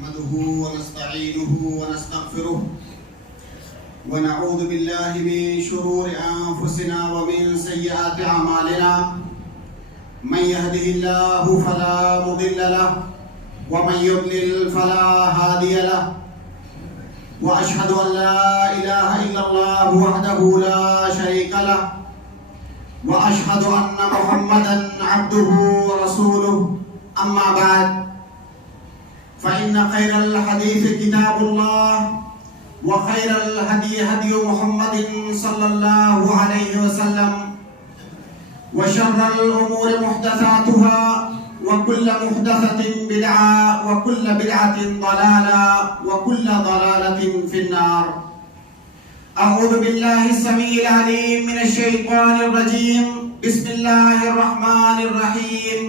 نحمده ونستعينه ونستغفره ونعوذ بالله من شرور أنفسنا ومن سيئات أعمالنا من يهده الله فلا مضل له ومن يضلل فلا هادي له وأشهد أن لا إله إلا الله وحده لا شريك له وأشهد أن محمدا عبده ورسوله أما بعد فإن خير الحديث كتاب الله وخير الهدي هدي محمد صلى الله عليه وسلم وشر الأمور محدثاتها وكل محدثة بدعة وكل بدعة ضلالة وكل ضلالة في النار. أعوذ بالله السميع العليم من الشيطان الرجيم. بسم الله الرحمن الرحيم.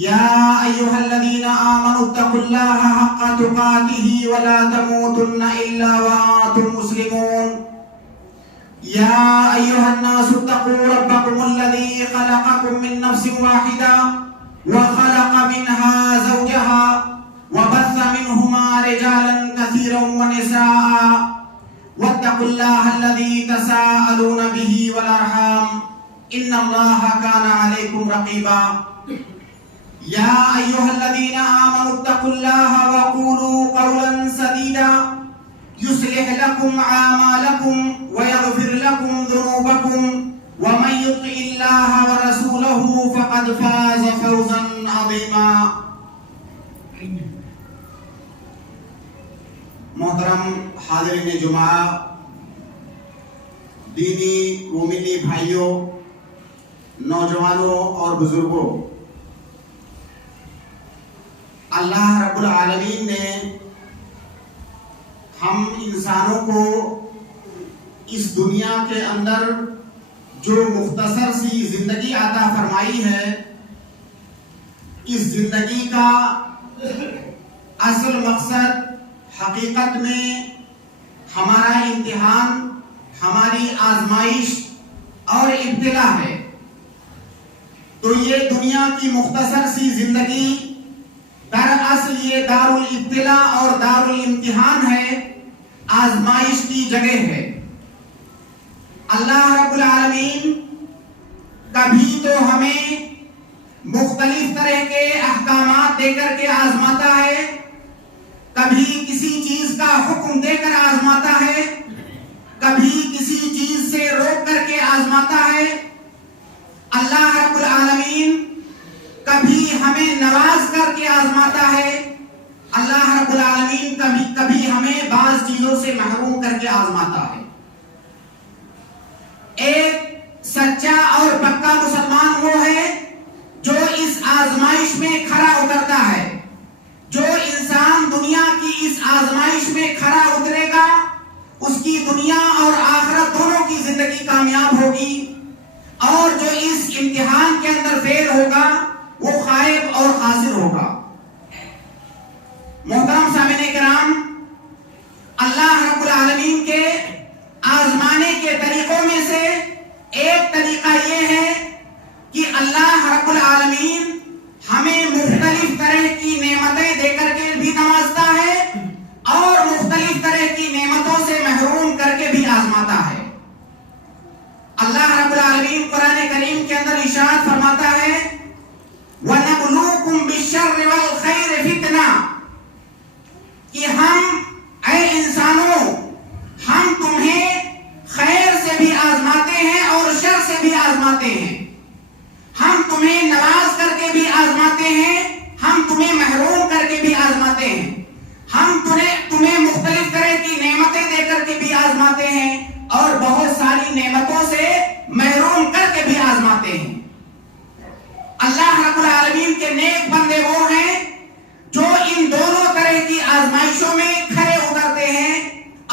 يا أيها الذين آمنوا اتقوا الله حق تقاته ولا تموتن إلا وأنتم مسلمون. يا أيها الناس اتقوا ربكم الذي خلقكم من نفس واحدة وخلق منها زوجها وبث منهما رجالا كثيرا ونساء واتقوا الله الذي تساءلون به والأرحام إن الله كان عليكم رقيبا. يا أيها الذين آمنوا اتقوا الله وقولوا قولا سديدا يصلح لكم أعمالكم ويغفر لكم ذنوبكم ومن يطع الله ورسوله فقد فاز فوزا عظيما. محترم حاضرین جمعہ، دینی مومنی بھائیوں، نوجوانوں اور بزرگوں، اللہ رب العالمین نے ہم انسانوں کو اس دنیا کے اندر جو مختصر سی زندگی عطا فرمائی ہے، اس زندگی کا اصل مقصد حقیقت میں ہمارا امتحان، ہماری آزمائش اور ابتلا ہے. تو یہ دنیا کی مختصر سی زندگی دراصل یہ دار الابتلا اور دار الامتحان ہے، آزمائش کی جگہ ہے. اللہ رب العالمین کبھی تو ہمیں مختلف طرح کے احکامات دے کر کے آزماتا ہے، کبھی کسی چیز کا حکم دے کر آزماتا ہے، کبھی کسی چیز سے روک کر کے آزماتا ہے. اللہ رب العالمین کبھی ہمیں نواز کر کے آزماتا ہے، اللہ رب العالمین کبھی ہمیں بعض چیزوں سے محروم کر کے آزماتا ہے. ایک سچا اور پکا مسلمان وہ ہے جو اس آزمائش میں کھڑا اترتا ہے. جو انسان دنیا کی اس آزمائش میں کھڑا اترے گا، اس کی دنیا اور آخرت دونوں کی زندگی کامیاب ہوگی، اور جو اس امتحان کے اندر فیل ہوگا وہ خائب اور خاسر ہوگا. محترم سامعین کرام، اللہ رب العالمین کے آزمانے کے طریقوں میں سے ایک طریقہ یہ ہے کہ اللہ رب العالمین ہمیں مختلف طرح کی نعمتیں دے کر کے بھی نوازتا ہے اور مختلف طرح کی نعمتوں سے محروم کر کے بھی آزماتا ہے. اللہ رب العالمین قرآن کریم کے اندر ارشاد فرماتا ہے وَنَبْلُوكُمْ بِالشَّرِّ وَالْخَيْرِ فِتْنَةً، کہ ہم اے انسانوں، ہم تمہیں خیر سے بھی آزماتے ہیں اور شر سے بھی آزماتے ہیں. ہم تمہیں نواز کر کے بھی آزماتے ہیں، ہم تمہیں محروم کر کے بھی آزماتے ہیں، ہم تمہیں مختلف طرح کی نعمتیں دے کر کے بھی آزماتے ہیں اور بہت ساری نعمتوں سے محروم کر کے بھی آزماتے ہیں. اللہ رب العالمین کے نیک بندے وہ ہیں جو ان دونوں طرح کی آزمائشوں میں کھڑے اترتے ہیں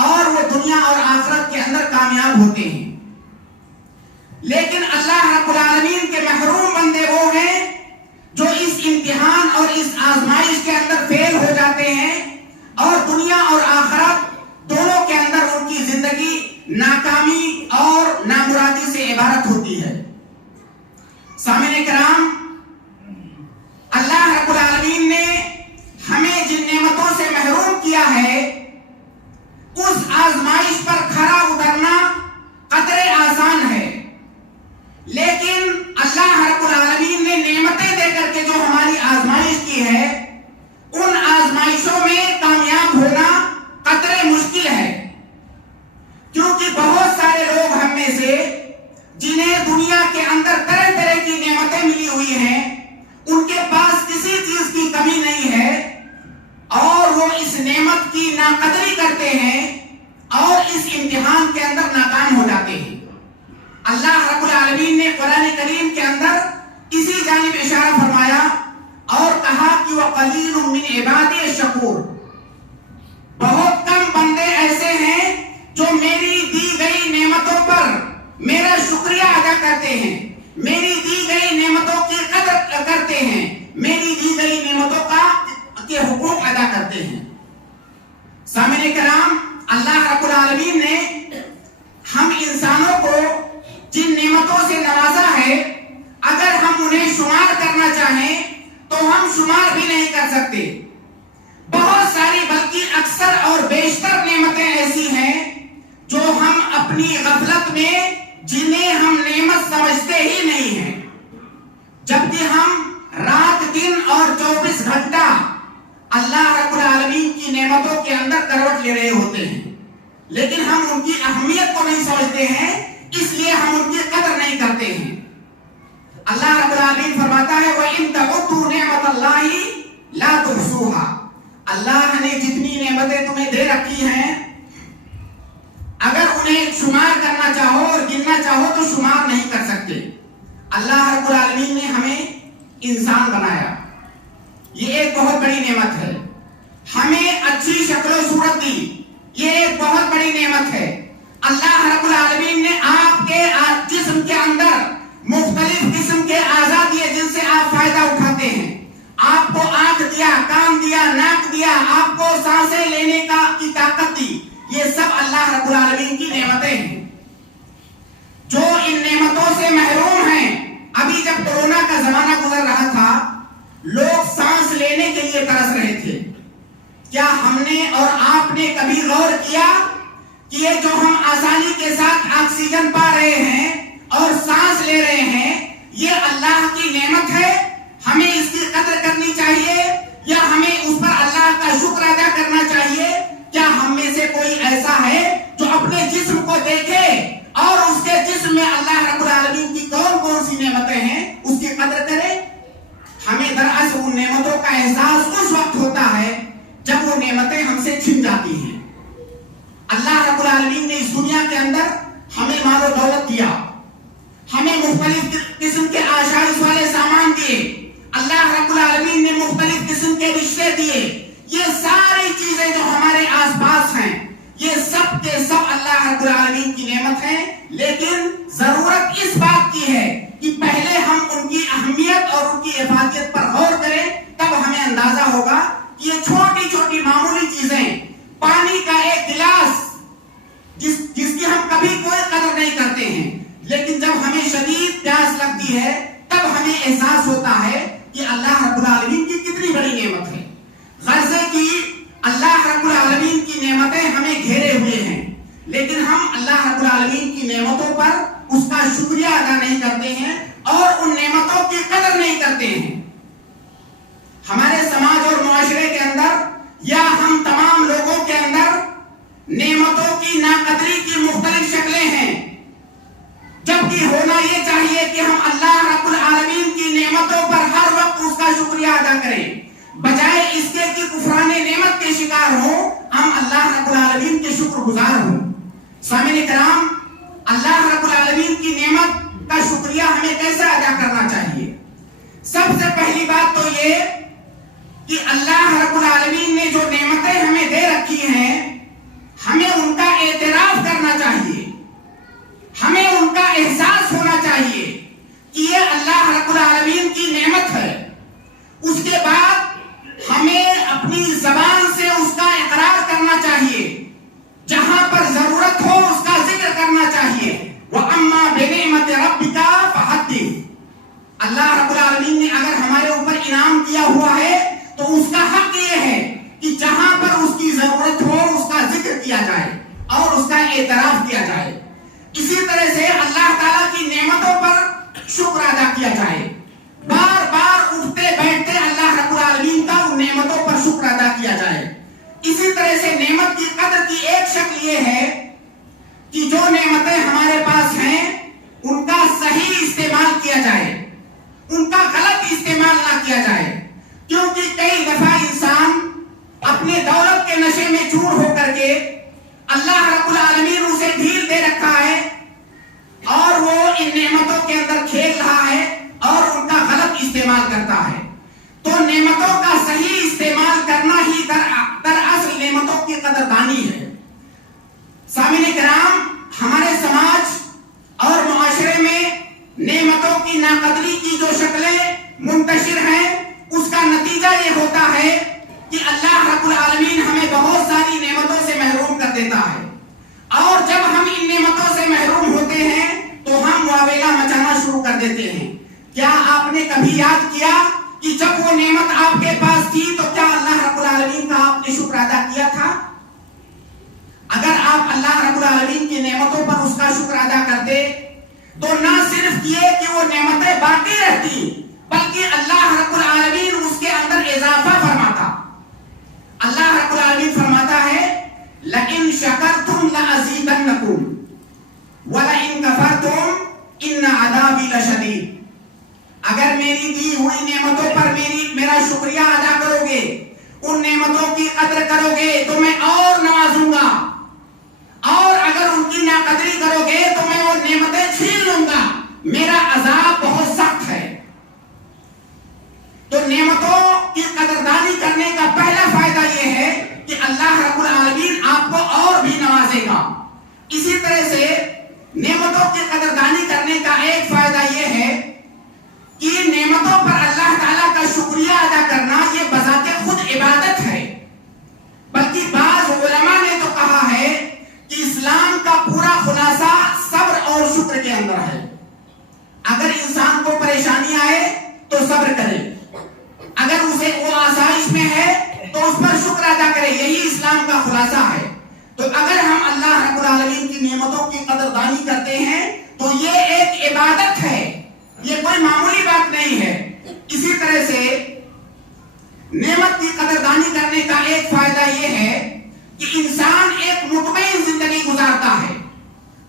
اور وہ دنیا اور آخرت کے اندر کامیاب ہوتے ہیں. لیکن اللہ رب العالمین کے محروم بندے وہ ہیں جو اس امتحان اور اس آزمائش کے اندر فیل ہو جاتے ہیں اور دنیا اور آخرت دونوں کے اندر ان کی زندگی ناکامی اور نامرادی سے عبارت ہوتی ہے. سامعین کرام، اللہ رب العالمین نے ہمیں جن کیا ہے اس آزمائش پر کھڑا اترنا قدرے آسان ہے، لیکن اللہ رب العالمین نے نعمتیں دے کر کے جو ہماری آزمائش کی ہے ان آزمائشوں میں کامیاب ہونا قدرے مشکل ہے، کیونکہ بہت سارے لوگ ہم میں سے جنہیں دنیا کے اندر طرح طرح کی نعمتیں ملی ہوئی ہیں ان کے پاس کسی چیز کی کمی نہیں ہے اور وہ اس نعمت کی ناقدری کرتے ہیں اور اس امتحان کے اندر ناکام ہو جاتے ہیں۔ اللہ رب العالمین نے قرآن کریم کے اندر اسی جانب اشارہ فرمایا اور کہا کہ وَقَلِيلٌ مِّنْ عِبَادِيَ الشَّكُورُ، بہت کم بندے ایسے ہیں جو میری دی گئی نعمتوں پر میرا شکریہ ادا کرتے ہیں، میری دی گئی نعمتوں کی قدر کرتے ہیں، میری دی گئی نعمتوں کے حقوق ادا کرتے ہیں۔ سامعین کرام، اللہ رب العالمین نے ہم انسانوں کو جن نعمتوں سے نوازا ہے اگر ہم انہیں شمار کرنا چاہیں تو ہم شمار بھی نہیں کر سکتے۔ بہت ساری بلکہ اکثر اور بیشتر نعمتیں ایسی ہیں جو ہم اپنی غفلت میں جنہیں ہم نعمت سمجھتے ہی نہیں ہیں، جبکہ ہم رات دن اور 24 گھنٹہ اللہ رب العالمین کی نعمتوں کے اندر کروٹ لے رہے ہوتے ہیں، لیکن ہم ان کی اہمیت کو نہیں سمجھتے ہیں، اس لیے ہم ان کی قدر نہیں کرتے ہیں۔ اللہ رب العالمین فرماتا ہے وَإِن تَعُدُّوا نِعْمَتَ اللَّهِ لَا تُحْصُوهَا، اللہ نے جتنی نعمتیں تمہیں دے رکھی ہیں اگر انہیں شمار کرنا چاہو اور گننا چاہو تو شمار نہیں کر سکتے۔ اللہ رب العالمین نے ہمیں انسان بنایا، یہ ایک بہت بڑی نعمت ہے، ہمیں اچھی شکل و صورت دی، یہ ایک بہت بڑی نعمت ہے۔ اللہ رب العالمین نے آپ کے جسم کے اندر مختلف قسم کے اعضاء دیے جن سے آپ فائدہ اٹھاتے ہیں، آپ کو آنکھ دیا، کان دیا، ناک دیا، آپ کو سانسیں لینے کی طاقت دی، یہ سب اللہ رب العالمین کی نعمتیں ہیں۔ جو ان نعمتوں سے محروم ہیں، ابھی جب کورونا کا زمانہ گزر رہا تھا لوگ سانس لینے کے لیے ترس رہے تھے، کیا ہم نے اور آپ نے کبھی غور کیا کہ یہ جو ہم آسانی کے ساتھ آکسیجن پا رہے ہیں اور سانس لے رہے ہیں یہ اللہ کی نعمت ہے؟ ہمیں اس کی قدر کرنی چاہیے یا ہمیں اس پر اللہ کا شکر ادا کرنا چاہیے؟ کیا ہم میں سے کوئی ایسا ہے جو اپنے جسم کو دیکھے اور اس کے جسم میں اللہ رب العالمین کی کون کون سی نعمتیں ہیں اس کی قدر کرے؟ ہمیں دراصل ان نعمتوں کا احساس اس وقت ہوتا ہے جب وہ نعمتیں ہم سے چھن جاتی ہیں۔ اللہ رب العالمین نے اس دنیا کے اندر ہمیں مال و دولت دیا، ہمیں مختلف قسم کے آشائش والے سامان دیے، اللہ رب العالمین نے مختلف قسم کے رشتے دیے، یہ ساری چیزیں جو ہمارے آس پاس ہیں یہ سب کے سب اللہ رب العالمین کی نعمت ہیں، لیکن ضرورت اس بات کی ہے کہ پہلے ہم ان کی اہمیت اور ان کی افادیت پر غور کریں، تب ہمیں اندازہ ہوگا کہ یہ چھوٹی چھوٹی معمولی چیزیں، پانی کا ایک گلاس جس کی ہم کبھی کوئی قدر نہیں کرتے ہیں، لیکن جب ہمیں شدید پیاس لگتی ہے تب ہمیں احساس ہوتا ہے کہ اللہ رب العالمین کی کتنی بڑی نعمت ہے۔ غرضے کی اللہ رب العالمین کی نعمتیں ہمیں گھیرے ہوئے ہیں، لیکن ہم اللہ رب العالمین کی نعمتوں پر اس کا شکریہ ادا نہیں کرتے ہیں اور ان نعمتوں کی قدر نہیں کرتے ہیں۔ ہمارے سماج اور معاشرے کے اندر یا ہم تمام لوگوں کے اندر نعمتوں کی ناقدری کی مختلف شکلیں ہیں، جبکہ ہونا یہ چاہیے کہ ہم اللہ رب العالمین کی نعمتوں پر ہر وقت اس کا شکریہ ادا کریں، بجائے اس کے کہ کفران نعمت کے شکار ہوں ہم اللہ رب العالمین کے شکر گزار ہوں۔ سامعین کرام، اللہ رب العالمین کی نعمت کا شکریہ ہمیں کیسے ادا کرنا چاہیے؟ سب سے پہلی بات تو یہ کہ اللہ رب العالمین نے جو نعمتیں ہمیں دے رکھی ہیں ہمیں ان کا اعتراف کرنا چاہیے، ہمیں ان کا احساس ہونا چاہیے کہ یہ اللہ رب العالمین کی نعمت ہے۔ اس کے بعد ہمیں اپنی زبان سے اس کا اقرار کرنا چاہیے، جہاں پر ضرورت ہو اس کا ذکر کرنا چاہیے۔ وَأَمَّا بِنِعْمَتِ رَبِّكَ فَحَدِّثْ، اللہ رب العالمین نے اگر ہمارے اوپر انعام کیا ہوا ہے تو اس کا حق یہ ادا کیا جائے. اسی طرح سے نعمت کی قدر کی ایک شکل یہ ہے کہ جو نعمتیں ہمارے پاس ہیں ان کا صحیح استعمال کیا جائے, ان کا غلط استعمال نہ کیا جائے. کیونکہ کئی دفعہ انسان اپنے دولت کے نشے میں چور ہو کر کے اللہ رب العالمین اسے ڈھیل دے رکھا ہے اور وہ ان نعمتوں کے اندر کھیل رہا ہے اور ان کا غلط استعمال کرتا ہے. تو نعمتوں کا صحیح استعمال کرنا ہی دراصل نعمتوں کی قدردانی ہے. سامعین کرام, ہمارے سماج اور معاشرے میں نعمتوں کی ناقدری کی جو شکلیں منتشر ہیں اس کا نتیجہ یہ ہوتا ہے کہ اللہ رب العالمین ہمیں بہت ساری نعمتوں سے محروم کر دیتا ہے, اور جب ہم ان نعمتوں سے محروم ہوتے ہیں تو ہم واویلا مچانا شروع کر دیتے ہیں. کیا آپ نے کبھی یاد کیا کہ جب وہ نعمت آپ کے پاس تھی تو کیا اللہ رب العالمین کا آپ نے شکر ادا کیا تھا؟ اگر آپ اللہ رب العالمین کی نعمتوں پر اس کا شکر ادا کرتے تو نہ صرف یہ کہ وہ نعمتیں باقی رہتی بلکہ اللہ رب العالمین اس کے اندر اضافہ فرماتا. اللہ رب العالمین فرماتا ہے لَإِن شَكَرْتُمْ لَأَزِيدَنَّكُمْ وَلَإِن كَفَرْتُمْ إِنَّ عَذَابِي لَشَدِيدٌ. اگر میری دی ہوئی نعمتوں پر میرا شکریہ ادا کرو گے, ان نعمتوں کی قدر کرو گے تو میں اور نوازوں گا, اور اگر ان کی ناقدری کرو گے تو میں وہ نعمتیں چھین لوں گا, میرا عذاب بہت سخت ہے. تو نعمتوں کی قدردانی کرنے کا پہلا فائدہ یہ ہے کہ اللہ رب العالمین آپ کو اور بھی نوازے گا. اسی طرح سے نعمتوں کی قدردانی کرنے کا ایک فائدہ یہ ہے کہ نعمتوں پر اللہ تعالیٰ کا شکریہ ادا کرنا یہ بذات خود عبادت ہے. بلکہ بعض علماء نے تو کہا ہے کہ اسلام کا پورا خلاصہ صبر اور شکر کے اندر ہے. اگر انسان کو پریشانی آئے تو صبر کرے, اگر اسے وہ آسائش میں ہے تو اس پر شکر ادا کرے, یہی اسلام کا خلاصہ ہے. تو اگر ہم اللہ رب العالمین کی نعمتوں کی قدردانی کرتے ہیں تو یہ ایک عبادت ہے, یہ کوئی معمولی بات نہیں ہے. اسی طرح سے نعمت کی قدردانی کرنے کا ایک فائدہ یہ ہے کہ انسان ایک مطمئن زندگی گزارتا ہے.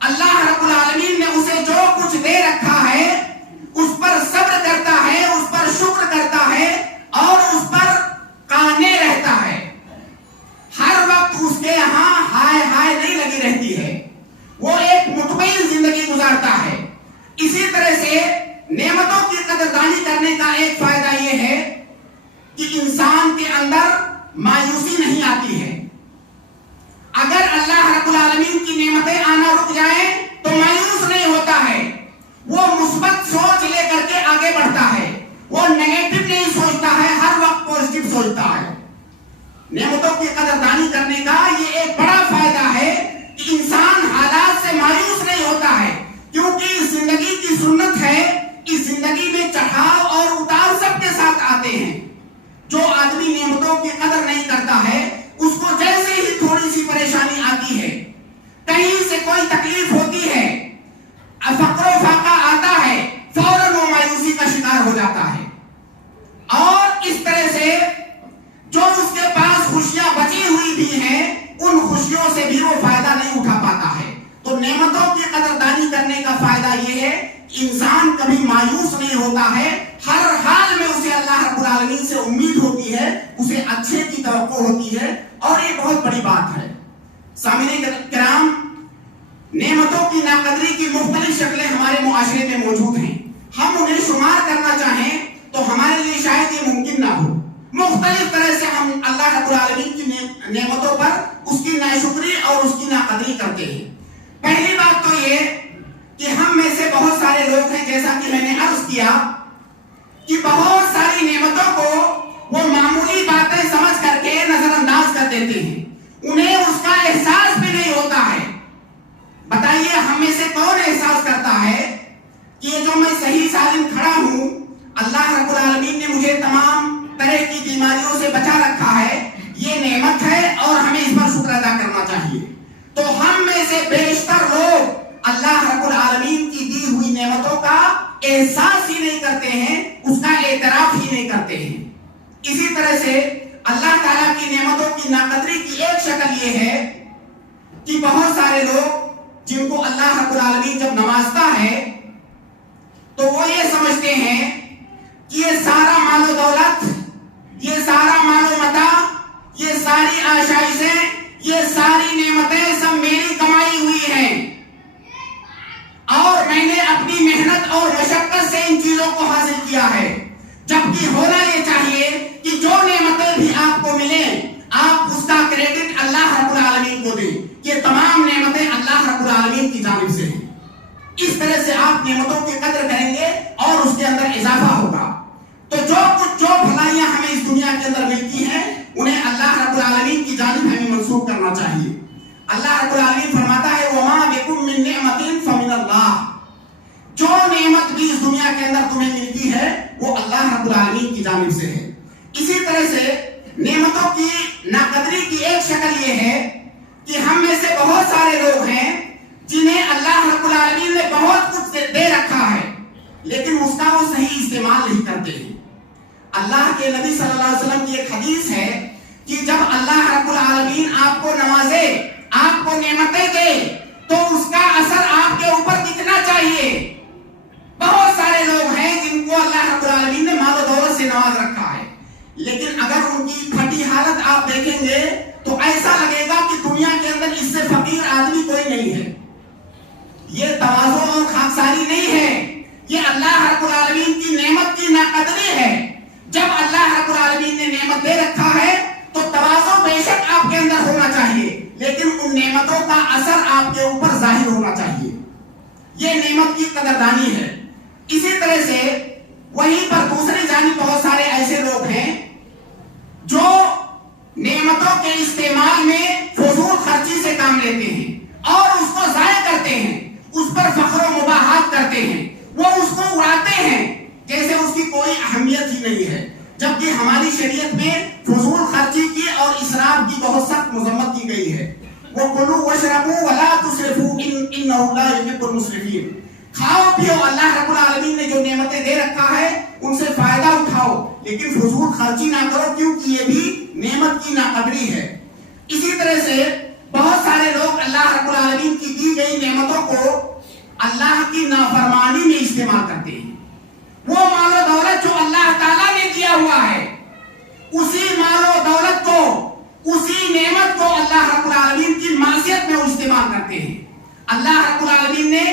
اللہ رب العالمین نے اسے جو کچھ دے رکھا ہے اس پر صبر کرتا ہے, اس پر شکر کرتا ہے اور اس پر قانے رہتا ہے. ہر وقت اس کے یہاں ہائے ہائے نہیں لگی رہتی ہے, وہ ایک مطمئن زندگی گزارتا ہے. اسی طرح سے نعمتوں کی قدردانی کرنے کا ایک فائدہ یہ ہے کہ انسان کے اندر مایوسی نہیں آتی ہے. اگر اللہ رب العالمین کی نعمتیں آنا رک جائیں تو مایوس نہیں ہوتا ہے, وہ مثبت سوچ لے کر کے آگے بڑھتا ہے, وہ نیگیٹو نہیں سوچتا ہے, ہر وقت پازیٹو سوچتا ہے. نعمتوں کی قدردانی کرنے کا یہ ایک بڑا فائدہ ہے کہ انسان حالات سے مایوس نہیں ہوتا ہے, کیونکہ اس زندگی کی سنت ہے, اس زندگی میں چڑھاؤ اور اتار سب کے ساتھ آتے ہیں. جو آدمی نعمتوں کی قدر نہیں کرتا ہے اس کو جیسے ہی تھوڑی سی پریشانی آتی ہے, کہیں سے کوئی تکلیف ہوتی ہے, فقر و فاقہ آتا ہے, فوراً وہ مایوسی کا شکار ہو جاتا ہے. اور اس طرح سے جو اس کے پاس خوشیاں بچی ہوئی بھی ہیں ان خوشیوں سے بھی وہ فائدہ نہیں اٹھا پاتا ہے. تو نعمتوں کی قدردانی کرنے کا فائدہ یہ ہے کہ انسان کبھی مایوس نہیں ہوتا ہے, ہر حال میں اسے اللہ رب العالمین سے امید ہوتی ہے, اسے اچھے کی توقع ہوتی ہے, اور یہ بہت بڑی بات ہے. سامعین کرام, نعمتوں کی ناقدری کی مختلف شکلیں ہمارے معاشرے میں موجود ہیں. ہم انہیں شمار کرنا چاہیں تو ہمارے لیے شاید یہ ممکن نہ ہو. مختلف طرح سے ہم اللہ رب العالمین کی نعمتوں پر اس کی ناشکری اور اس کی ناقدری کرتے ہیں. پہلی بات تو یہ کہ ہم میں سے بہت سارے لوگ ہیں, جیسا کہ میں نے عرض کیا کہ بہت ساری نعمتوں کو وہ معمولی باتیں سمجھ کر کے نظر انداز کر دیتے ہیں, انہیں اس کا احساس بھی نہیں ہوتا ہے. بتائیے ہم میں سے کون احساس کرتا ہے کہ یہ جو میں صحیح سالم کھڑا ہوں, اللہ رب العالمین نے مجھے تمام طرح کی بیماریوں سے بچا رکھا ہے, یہ نعمت ہے اور ہمیں اس پر شکر ادا کرنا چاہیے. تو ہم میں سے بیشتر لوگ اللہ رب العالمین کی دی ہوئی نعمتوں کا احساس ہی نہیں کرتے ہیں, اس کا اعتراف ہی نہیں کرتے ہیں. اسی طرح سے اللہ تعالیٰ کی نعمتوں کی ناقدری کی ایک شکل یہ ہے کہ بہت سارے لوگ جن کو اللہ رب العالمین جب نوازتا ہے تو وہ یہ سمجھتے ہیں کہ یہ سارا مال و دولت، یہ سارا مال و متاع، یہ ساری آشائشیں، یہ ساری نعمتیں سب میری کمائی ہوئی ہیں اور میں نے اپنی محنت اور مشقت سے ان چیزوں کو حاصل کیا ہے. جبکہ ہونا یہ چاہیے کہ جو نعمتیں بھی آپ کو ملیں آپ اس کا کریڈٹ اللہ رب العالمین کو دیں. یہ تمام نعمتیں اللہ رب العالمین کی جانب سے ہیں. اس طرح سے آپ نعمتوں کی قدر کریں گے اور اس کے اندر اضافہ ہوگا. تو جو بھلائیاں ہمیں اس دنیا کے اندر ملتی ہیں انہیں اللہ رب العالمین کی جانب ہمیں منسوخ کرنا چاہیے. اللہ رب العالمین فرماتا ہے وَمَا بِكُم مِّن نِّعْمَةٍ فَمِنَ اللَّهِ. جو نعمت بھی اس دنیا کے اندر تمہیں ملتی ہے وہ اللہ رب العالمین کی جانب سے ہے. اسی طرح سے نعمتوں کی ناقدری کی ایک شکل یہ ہے کہ ہم میں سے بہت سارے لوگ ہیں جنہیں اللہ رب العالمین نے بہت کچھ دے رکھا ہے لیکن اس کا وہ صحیح استعمال نہیں کرتے ہیں. اللہ کے نبی صلی اللہ علیہ وسلم کی ایک حدیث ہے کہ جب اللہ رب العالمین آپ کو نوازے، آپ کو نعمتیں دے تو اس کا اثر آپ کے اوپر دکھنا چاہیے. بہت سارے لوگ ہیں جن کو اللہ رب العالمین نے مال و دولت سے نواز رکھا ہے لیکن اگر ان کی پھٹی حالت آپ دیکھیں گے تو ایسا لگے گا کہ دنیا کے اندر اس سے فقیر آدمی کوئی نہیں ہے. یہ تواضع اور خاکساری نہیں ہے، یہ اللہ رب العالمین کی نعمت کی ناقدری ہے. جب اللہ رب العالمین نے نعمت دے رکھا ہے تو تواضع بے شک آپ کے اندر ہونا چاہیے لیکن ان نعمتوں کا اثر آپ کے اوپر ظاہر ہونا چاہیے. یہ نعمت کی قدردانی ہے. اسی طرح سے وہیں پر دوسری جانب بہت سارے ایسے لوگ ہیں جو نعمتوں کے استعمال میں فضول خرچی سے کام لیتے ہیں اور اس کو ضائع کرتے ہیں، اس پر فخر و مباحات کرتے ہیں، وہ اس کو اڑاتے ہیں جیسے اس کی کوئی اہمیت ہی نہیں ہے. جبکہ ہماری شریعت میں فضول خرچی کی اور اسراف کی بہت سخت مذمت کی گئی ہے. وَكُلُوا وَاشْرَبُوا وَلَا تُسْرِفُوا إِنَّهُ لَا يُحِبُّ الْمُسْرِفِينَ. کھاؤ پیو، اللہ رب العالمین نے جو نعمتیں دے رکھا ہے ان سے فائدہ اٹھاؤ لیکن فضول خرچی نہ کرو کیونکہ یہ بھی نعمت کی ناقدری ہے. اسی طرح سے بہت سارے لوگ اللہ رب العالمین کی دی گئی نعمتوں کو اللہ کی نافرمانی میں استعمال کرتے ہیں. وہ مال و دولت جو اللہ تعالیٰ نے دیا ہوا ہے اسی مال و دولت کو، اسی نعمت کو اللہ رب العالمین کی معصیت میں استعمال کرتے ہیں. اللہ رب العالمین نے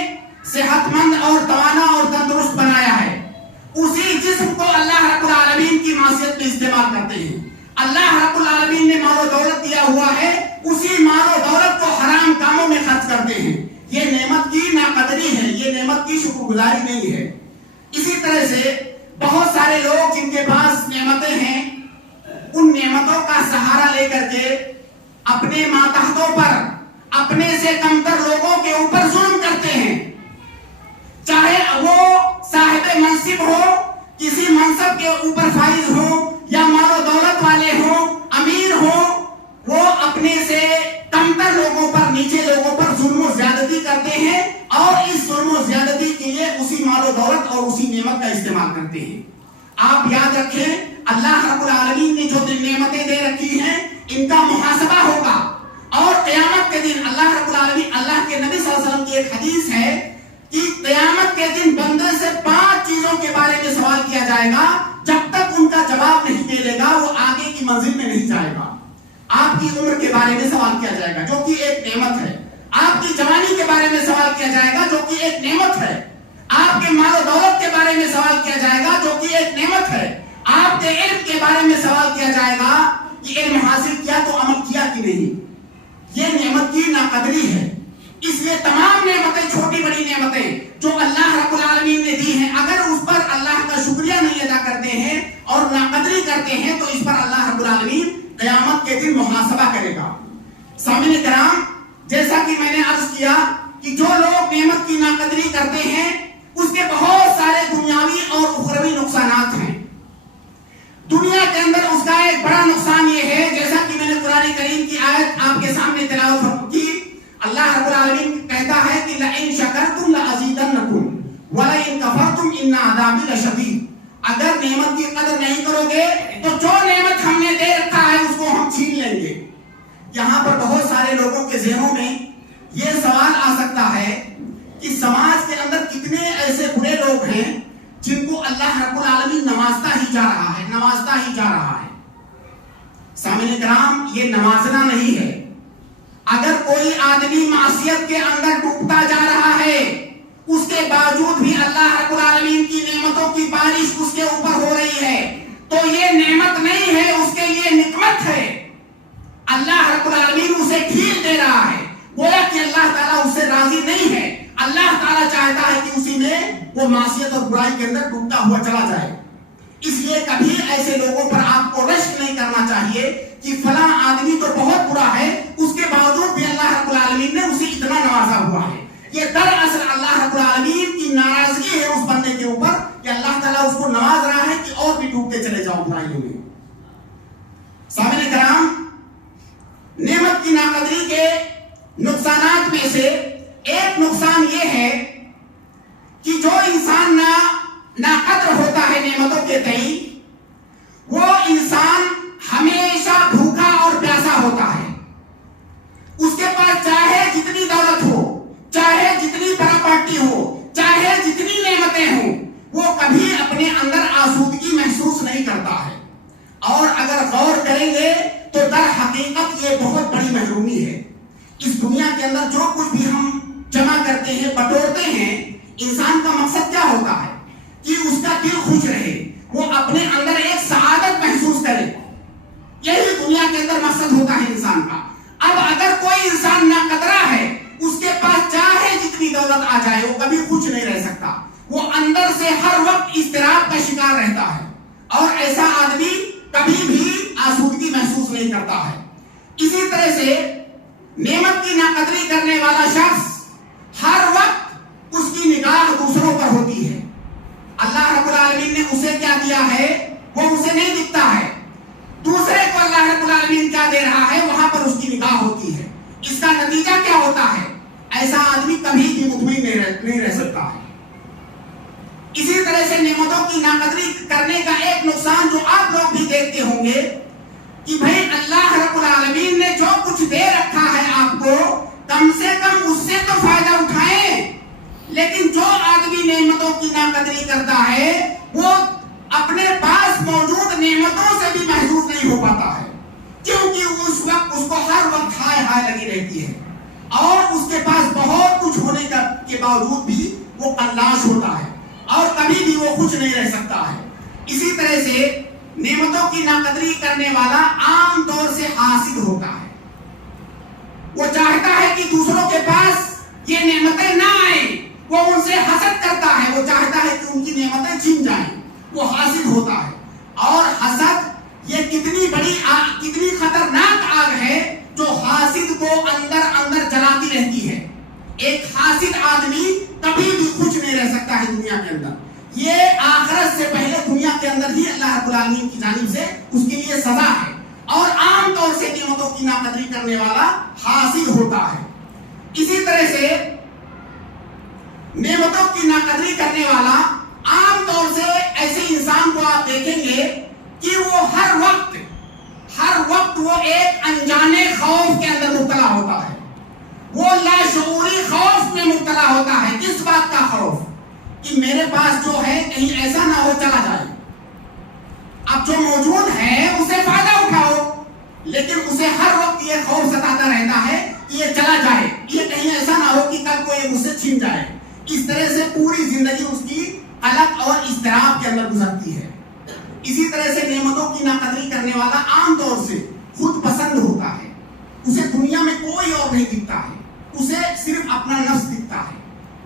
صحت مند اور توانا اور تندرست بنایا ہے، اسی جسم کو اللہ رب العالمین کی معصیت میں استعمال کرتے ہیں. اللہ رب العالمین نے مال و دولت دیا ہوا ہے اسی مال و دولت کو حرام کاموں میں خرچ کرتے ہیں. یہ نعمت کی ناقدری ہے، یہ نعمت کی شکر گزاری نہیں ہے. اسی طرح سے بہت سارے لوگ جن کے پاس نعمتیں ہیں ان نعمتوں کا سہارا لے کر کے اپنے ماتحتوں پر، اپنے سے کمتر لوگوں کے اوپر ظلم کرتے ہیں. چاہے وہ صاحب منصب ہو، کسی منصب کے اوپر فائز ہو یا مال و دولت والے ہوں، امیر ہوں، وہ اپنے سے کمتر لوگوں پر، نیچے لوگوں پر ظلم و زیادتی کرتے ہیں اور اس ظلم و زیادتی کے لیے اسی مال و دولت اور اسی نعمت کا استعمال کرتے ہیں. آپ یاد رکھیں اللہ رب العالمین نے جو نعمتیں دے رکھی ہیں ان کا محاسبہ ہوگا اور قیامت کے دن اللہ رب العالمین، اللہ کے نبی صلی اللہ علیہ وسلم کی ایک حدیث ہے کہ قیامت کے دن بندے سے 5 چیزوں کے بارے میں سوال کیا جائے گا. جب تک ان کا جواب نہیں دے لے گا وہ آگے کی منزل میں نہیں جائے گا. آپ کی عمر کے بارے میں سوال کیا جائے گا جو کہ ایک نعمت ہے. آپ کی جوانی کے بارے میں سوال کیا جائے گا جو کہ ایک نعمت ہے. آپ کے مال و دولت کے بارے میں سوال کیا جائے گا جو کہ ایک نعمت ہے. آپ کے علم کے بارے میں سوال کیا جائے گا کہ علم حاصل کیا تو عمل کیا کہ نہیں. یہ نعمت کی ناقدری ہے. اس لیے تمام نعمتیں، چھوٹی بڑی نعمتیں جو اللہ رب العالمین نے دی ہیں، اگر اس پر اللہ کا شکریہ نہیں ادا کرتے ہیں اور ناقدری کرتے ہیں تو اس پر اللہ رب العالمین قیامت کے دن محاسبہ کرے گا. سامعین کرام، جیسا کہ میں نے عرض کیا کہ جو لوگ نعمت کی ناقدری کرتے ہیں اس کے بہت سارے دنیاوی اور اخروی نقصانات ہیں. دنیا کے اندر اس کا ایک بڑا نقصان یہ ہے، جیسا کہ میں نے قرآن کریم کی آیت آپ کے سامنے تلاوت کی، اللہ رب العالمین کہتا ہے کہ لَإِن شَكَرْتُمْ لَأَزِيدَنَّكُمْ وَلَئِن كَفَرْتُمْ إِنَّ عَذَابِي لَشَدِيدٌ. اگر نعمت کی قدر نہیں کرو گے تو جو نعمت ہم نے دے رکھا ہے اس کو ہم چھین لیں گے. یہاں پر بہت سارے لوگوں کے ذہنوں میں یہ سوال آ سکتا ہے کہ سماج کے اندر کتنے ایسے برے لوگ ہیں جن کو اللہ رب العالمین نوازتا ہی جا رہا ہے. سامعین کرام، یہ نوازنا نہیں ہے. اگر کوئی آدمی معصیت کے اندر ڈوبتا جا رہا ہے، اس کے باوجود بھی اللہ رب العالمین کی نعمتوں کی بارش اس کے اوپر ہو رہی ہے، تو یہ نعمت نہیں ہے، اس کے لیے نقمت ہے. اللہ رب العالمین اسے ڈھیل دے رہا ہے. گویا کہ اللہ تعالیٰ اس سے راضی نہیں ہے. اللہ تعالیٰ چاہتا ہے کہ اسی میں وہ معصیت اور برائی کے اندر ڈوبتا ہوا چلا جائے. اس لیے کبھی ایسے لوگوں پر آپ کو رشک نہیں کرنا چاہیے کہ فلاں آدمی تو بہت برا ہے، اس کے باوجود بھی اللہ رب العالمین نے اسے اتنا نوازا ہوا ہے. یہ دراصل اللہ رب العالمین کی ناراضگی ہے اس بندے کے اوپر کہ اللہ تعالیٰ اس کو نواز رہا ہے کہ اور بھی ڈوبتے چلے جاؤ برائیوں میں. سامعین کرام، نعمت کی ناقدری کے نقصانات میں سے ایک نقصان یہ ہے کہ جو انسان ناقدر ہوتا ہے نعمتوں کے تئیں، وہ انسان ہمیشہ بھوکا اور پیاسا ہوتا ہے. اس کے پاس چاہے جتنی دولت ہو، چاہے جتنی پراپرٹی ہو، چاہے جتنی نعمتیں ہوں، وہ کبھی اپنے اندر آسودگی محسوس نہیں کرتا ہے. اور اگر غور کریں گے تو در حقیقت یہ بہت بڑی محرومی ہے. اس دنیا کے اندر جو کچھ بھی ہم جمع کرتے ہیں، بٹورتے ہیں، انسان کا مقصد کیا ہوتا ہے کہ اس کا دل خوش رہے، وہ اپنے اندر ایک سعادت محسوس کرے. یہی دنیا کے اندر مقصد ہوتا ہے انسان کا. اب اگر کوئی انسان ناقدرا ہے، اس کے پاس چاہے جتنی دولت آ جائے، وہ کبھی خوش نہیں رہ سکتا. وہ اندر سے ہر وقت اضطراب کا شکار رہتا ہے، اور ایسا آدمی کبھی بھی آسودگی محسوس نہیں کرتا ہے. اسی طرح سے نعمت کی ناقدری کرنے والا شخص ہر وقت اس کی نگاہ دوسروں پر ہوتی ہے. اللہ رب العالمین نے اسے کیا دیا ہے وہ اسے نہیں دکھتا ہے. دوسرے کو اللہ رب العالمین کیا دے رہا ہے وہاں پر اس کی نگاہ ہوتی ہے. اس کا نتیجہ کیا ہوتا ہے؟ ایسا آدمی کبھی بھی مطمئن نہیں رہ سکتا ہے. اسی طرح سے نعمتوں کی ناقدری کرنے کا ایک نقصان جو آپ لوگ بھی دیکھتے ہوں گے کہ بھئی اللہ رب العالمین نے جو کچھ دے رکھا ہے آپ کو، کم سے کم اس سے تو فائدہ اٹھائیں. لیکن جو آدمی نعمتوں کی ناقدری کرتا ہے وہ اپنے پاس موجود نعمتوں سے بھی محظوظ نہیں ہو پاتا ہے، کیونکہ اس وقت اس کو ہر وقت ہائے لگی رہتی ہے، اور اس کے پاس بہت کچھ ہونے کے باوجود بھی وہ قلاش ہوتا ہے، اور کبھی بھی وہ خوش نہیں رہ سکتا ہے. اسی طرح سے نعمتوں کی ناقدری کرنے والا عام طور سے حاسد ہوتا ہے. وہ چاہتا ہے کہ دوسروں کے پاس یہ نعمتیں نہ آئیں، وہ ان سے حسد کرتا ہے، وہ چاہتا ہے کہ ان کی نعمتیں چھن جائیں. وہ حاسد ہوتا ہے. اور حسد یہ کتنی خطرناک آگ ہے جو حاسد کو اندر جلاتی رہتی ہے. ایک حاسد آدمی کبھی بھی خوش نہیں رہ سکتا ہے دنیا کے اندر. یہ آخرت سے پہلے دنیا کے اندر ہی اللہ رب العالمین کی جانب سے اس کے لیے سزا ہے. اور عام طور سے نعمتوں کی ناقدری کرنے والا حاسد ہوتا ہے. اسی طرح سے نعمتوں کی ناقدری کرنے والا عام طور سے ایسے انسان کو آپ دیکھیں گے کہ وہ ہر وقت وہ ایک انجانے خوف کے اندر مبتلا ہوتا ہے. وہ لاشعوری خوف میں مبتلا ہوتا ہے. کس بات کا خوف؟ کہ میرے پاس جو ہے کہیں ایسا نہ ہو چلا جائے. اب جو موجود ہے اسے فائدہ اٹھاؤ، لیکن اسے ہر وقت یہ خوف ستاتا رہتا ہے کہ یہ چلا جائے، یہ کہیں ایسا نہ ہو کہ کل کو یہ مجھ سے چھین جائے. اس طرح سے پوری زندگی اس کی قلق اور اضطراب کے اندر گزرتی ہے. اسی طرح سے نعمتوں کی ناقدری کرنے والا عام طور سے خود پسند ہوتا ہے. اسے دنیا میں کوئی اور نہیں دکھتا ہے، اسے صرف اپنا نفس دکھتا ہے.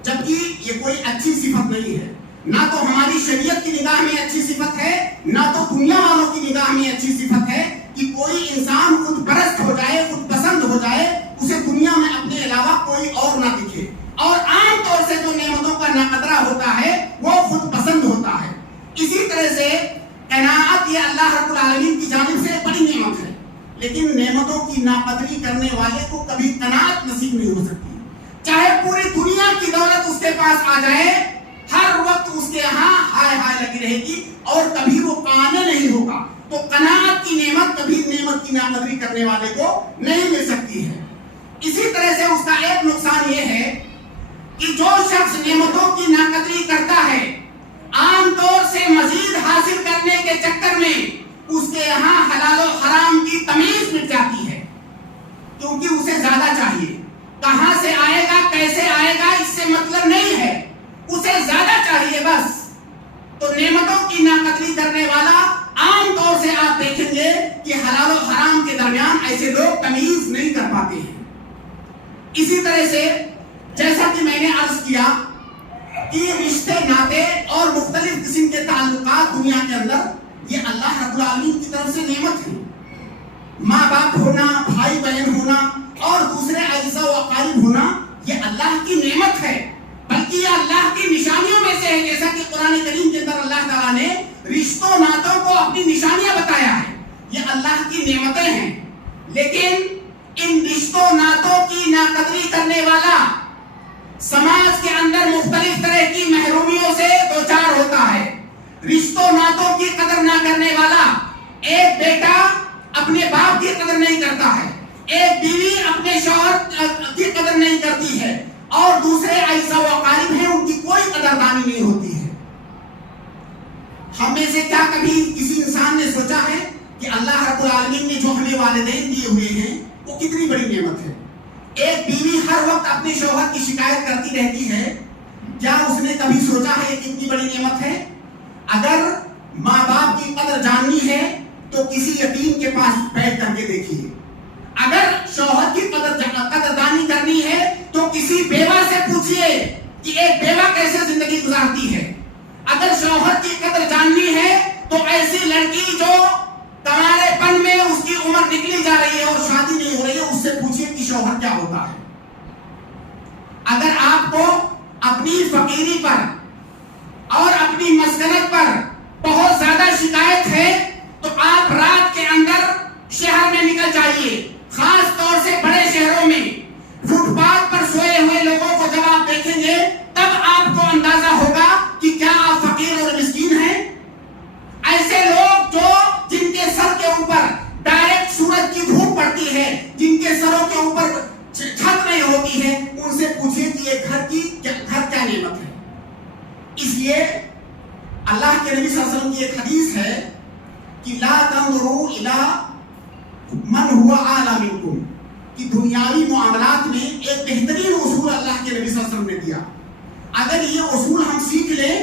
جبکہ یہ کوئی اچھی صفت نہیں ہے. نہ تو ہماری شریعت کی نگاہ میں اچھی صفت ہے، نہ تو دنیا والوں کی نگاہ میں اچھی صفت ہے کہ کوئی انسان خود پرست ہو جائے، خود پسند ہو جائے، اسے دنیا میں اپنے علاوہ کوئی اور نہ دکھے. اور عام طور سے جو نعمتوں کا ناقدرہ ہوتا ہے وہ خود پسند ہوتا ہے. اسی طرح سے قناعت یہ اللہ رب العالمین کی جانب سے ایک بڑی نعمت ہے، لیکن نعمتوں کی ناقدری کرنے والے کو کبھی قناعت نصیب نہیں ہو سکتی. چاہے پوری دنیا کی دولت اس کے پاس آ جائے، ہر وقت اس کے یہاں ہائے ہائے لگی رہے گی اور کبھی وہ قانع نہیں ہوگا. تو قناعت کی نعمت کبھی نعمت کی ناقدری کرنے والے کو نہیں مل سکتی ہے. اسی طرح سے اس کا ایک نقصان یہ ہے کہ جو شخص نعمتوں کی ناقدری کرتا ہے عام طور سے مزید حاصل کرنے کے چکر میں اس کے یہاں حلال و حرام کی تمیز مٹ جاتی ہے، کیونکہ اسے زیادہ چاہیے. کہاں سے آئے گا، کیسے آئے گا، اس سے مطلب نہیں ہے، اسے زیادہ چاہیے بس. تو نعمتوں کی ناقدری کرنے والا عام طور سے آپ دیکھیں گے کہ حلال و حرام کے درمیان ایسے لوگ تمیز نہیں کر پاتے ہیں. اسی طرح سے جیسا کہ میں نے عرض کیا کہ رشتے ناطے اور مختلف قسم کے تعلقات دنیا کے اندر یہ اللہ رب العالمین کی طرف سے نعمت ہے. ماں باپ ہونا، بھائی بہن ہونا اور دوسرے اعزاء و اقارب ہونا یہ اللہ کی نعمت ہے، بلکہ یہ اللہ کی نشانیوں میں سے ہے. جیسا کہ قرآن کریم کے اندر اللہ تعالیٰ نے رشتوں ناتوں کو اپنی نشانیاں بتایا ہے، یہ اللہ کی نعمتیں ہیں. لیکن ان رشتوں ناتوں کی ناقدری کرنے والا سماج کے اندر مختلف طرح کی محرومیوں سے دوچار ہوتا ہے. رشتوں ناتوں کی قدر نہ کرنے والا، ایک بیٹا اپنے باپ کی قدر نہیں کرتا ہے، ایک بیوی اپنے شوہر کی قدر نہیں کرتی ہے، اور دوسرے اعزاء و اقارب ہیں ان کی کوئی قدردانی نہیں ہوتی ہے. ہم میں سے کیا کبھی کسی انسان نے سوچا ہے کہ اللہ رب العالمین نے جو ہمیں والدین دیے ہوئے ہیں وہ کتنی بڑی نعمت ہے؟ ایک بیوی ہر وقت اپنے شوہر کی شکایت کرتی رہتی ہے، کیا اس نے کبھی سوچا ہے یہ کتنی بڑی نعمت ہے؟ اگر ماں باپ کی قدر جاننی ہے تو کسی یتیم کے پاس بیٹھ کر کے دیکھیے. اگر شوہر کی قدردانی کرنی ہے تو کسی بیوہ سے پوچھئے کہ ایک بیوہ کیسے زندگی گزارتی ہے. اگر شوہر کی قدر جاننی ہے تو ایسی لڑکی جو تمہارے پن میں اس کی عمر نکلی جا رہی ہے اور شادی نہیں ہو رہی ہے، اس سے پوچھئے کہ شوہر کیا ہوتا ہے. اگر آپ کو اپنی فقیری پر اور اپنی مسکنت پر بہت زیادہ شکایت ہے تو آپ رات کے اندر شہر میں نکل جائیے. خاص طور سے بڑے شہروں میں فٹ پاتھ پر سوئے ہوئے لوگوں کو جب آپ دیکھیں گے تب آپ کو اندازہ ہوگا کہ کیا آپ فقیر اور مسکین ہیں. ایسے لوگ جن کے سر کے اوپر ڈائریکٹ سورج کی دھوپ پڑتی ہے، جن کے سروں کے اوپر چھت نہیں ہوتی ہے، ان سے پوچھیں کہ یہ گھر کیا نعمت ہے. اس لیے اللہ کے نبی صلی اللہ علیہ وسلم کی ایک حدیث ہے کہ لا تنظروا الی من هو اعلی منکم، کہ دنیاوی معاملات میں ایک بہترین اصول اللہ کے نبی صلی اللہ علیہ وسلم نے دیا. اگر یہ اصول ہم سیکھ لیں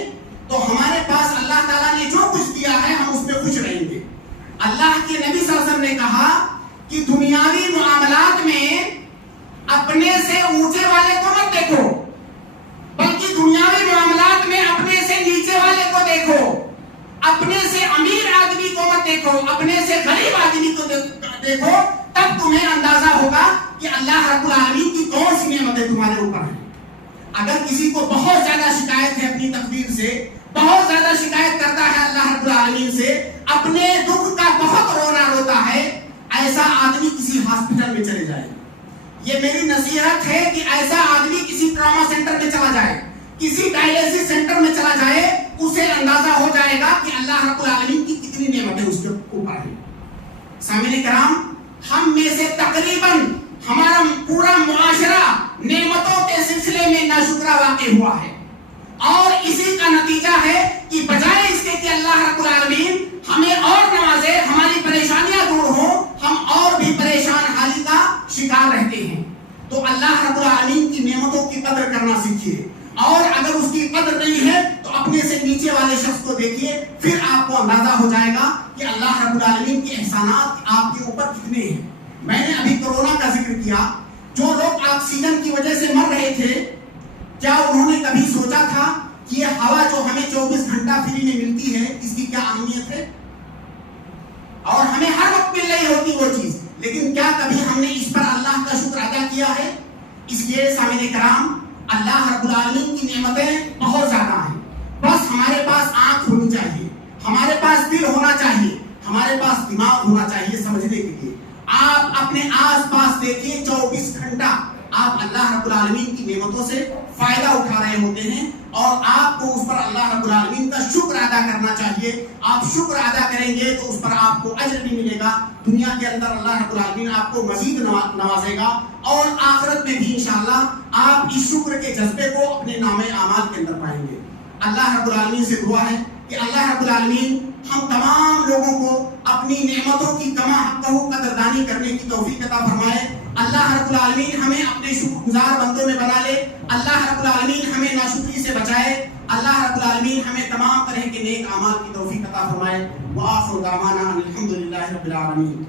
تو ہمارے پاس اللہ تعالیٰ نے جو کچھ دیا ہے ہم اس میں خوش رہیں گے. اللہ کے نبی صلی اللہ علیہ وسلم نے کہا کہ دنیاوی معاملات میں اپنے سے اونچے والے کو مت دیکھو، بلکہ دنیاوی معاملات میں اپنے سے نیچے والے کو دیکھو. اپنے سے امیر آدمی کو مت دیکھو، اپنے سے غریب آدمی کو دیکھو، تب تمہیں اندازہ ہوگا کہ اللہ رب العالمین کی کون سی نعمتیں تمہارے اوپر ہیں. اگر کسی کو بہت زیادہ شکایت ہے اپنی تقدیر سے، بہت زیادہ شکایت کرتا ہے اللہ رب العالمین سے، اپنے دکھ کا بہت رونا روتا ہے، ایسا آدمی کسی ہاسپٹل میں چلے جائے. یہ میری نصیحت ہے کہ ایسا آدمی کسی ٹراما سینٹر میں چلا جائے، کسی ڈائلیسس سینٹر میں چلا جائے، اسے اندازہ ہو جائے گا کہ اللہ رب العالمین کی کتنی نعمتیں اس کے اوپر ہیں. سامعین کرام، ہم میں سے تقریباً ہمارا پورا معاشرہ نعمتوں کے سلسلے میں ناشکرا واقع ہوا ہے، اور اسی کا نتیجہ ہے کہ بجائے اس کے کہ اللہ رب العالمین ہمیں اور نوازے، ہماری پریشانیاں دور ہوں، ہم اور بھی پریشان حالی کا شکار رہتے ہیں. تو اللہ رب العالمین کی نعمتوں کی قدر کرنا سیکھیے، اور اگر اس کی قدر نہیں ہے تو اپنے سے نیچے والے شخص کو دیکھیے، پھر آپ کو اندازہ ہو جائے گا کہ اللہ رب العالمین کے احسانات آپ کے اوپر کتنے ہیں. میں نے ابھی کورونا کا ذکر کیا، جو لوگ آکسیجن کی وجہ سے مر رہے تھے، کیا انہوں نے کبھی سوچا تھا کہ یہ ہوا جو ہمیں 24 گھنٹہ فری میں ملتی ہے اس کی کیا اہمیت ہے، اور ہمیں ہر وقت مل رہی ہوتی وہ چیز، لیکن کیا کبھی ہم نے اس پر اللہ کا شکر ادا کیا ہے؟ اس لیے سامعین کرام، اللہ رب العالمین کی نعمتیں بہت زیادہ ہیں، بس ہمارے پاس آنکھ ہونی چاہیے، ہمارے پاس دل ہونا چاہیے، ہمارے پاس دماغ ہونا چاہیے سمجھنے کے لیے. آپ اپنے آس پاس دیکھیے، 24 گھنٹہ آپ اللہ رب العالمین کی نعمتوں سے فائدہ اٹھا رہے ہوتے ہیں، اور آپ کو اس پر اللہ رب العالمین کا شکر ادا کرنا چاہیے. آپ شکر ادا کریں گے تو اس پر آپ کو اجر بھی ملے گا. دنیا کے اندر اللہ رب العالمین آپ کو مزید نوازے گا، اور آخرت میں بھی انشاءاللہ آپ اس شکر کے جذبے کو اپنے نامہ اعمال کے اندر پائیں گے. اللہ رب العالمین سے دعا ہے کہ اللہ رب العالمین ہم تمام لوگوں کو اپنی نعمتوں کی کما حقہ قدردانی کرنے کی توفیق عطا فرمائے. اللہ رب العالمین ہمیں اپنے شکر گزار بندوں میں بنا لے. اللہ رب العالمین ہمیں ناشکری سے بچائے. اللہ رب العالمین ہمیں تمام طرح کے نیک اعمال کی توفیق عطا فرمائے. وآخر دعوانا الحمدللہ رب العالمین.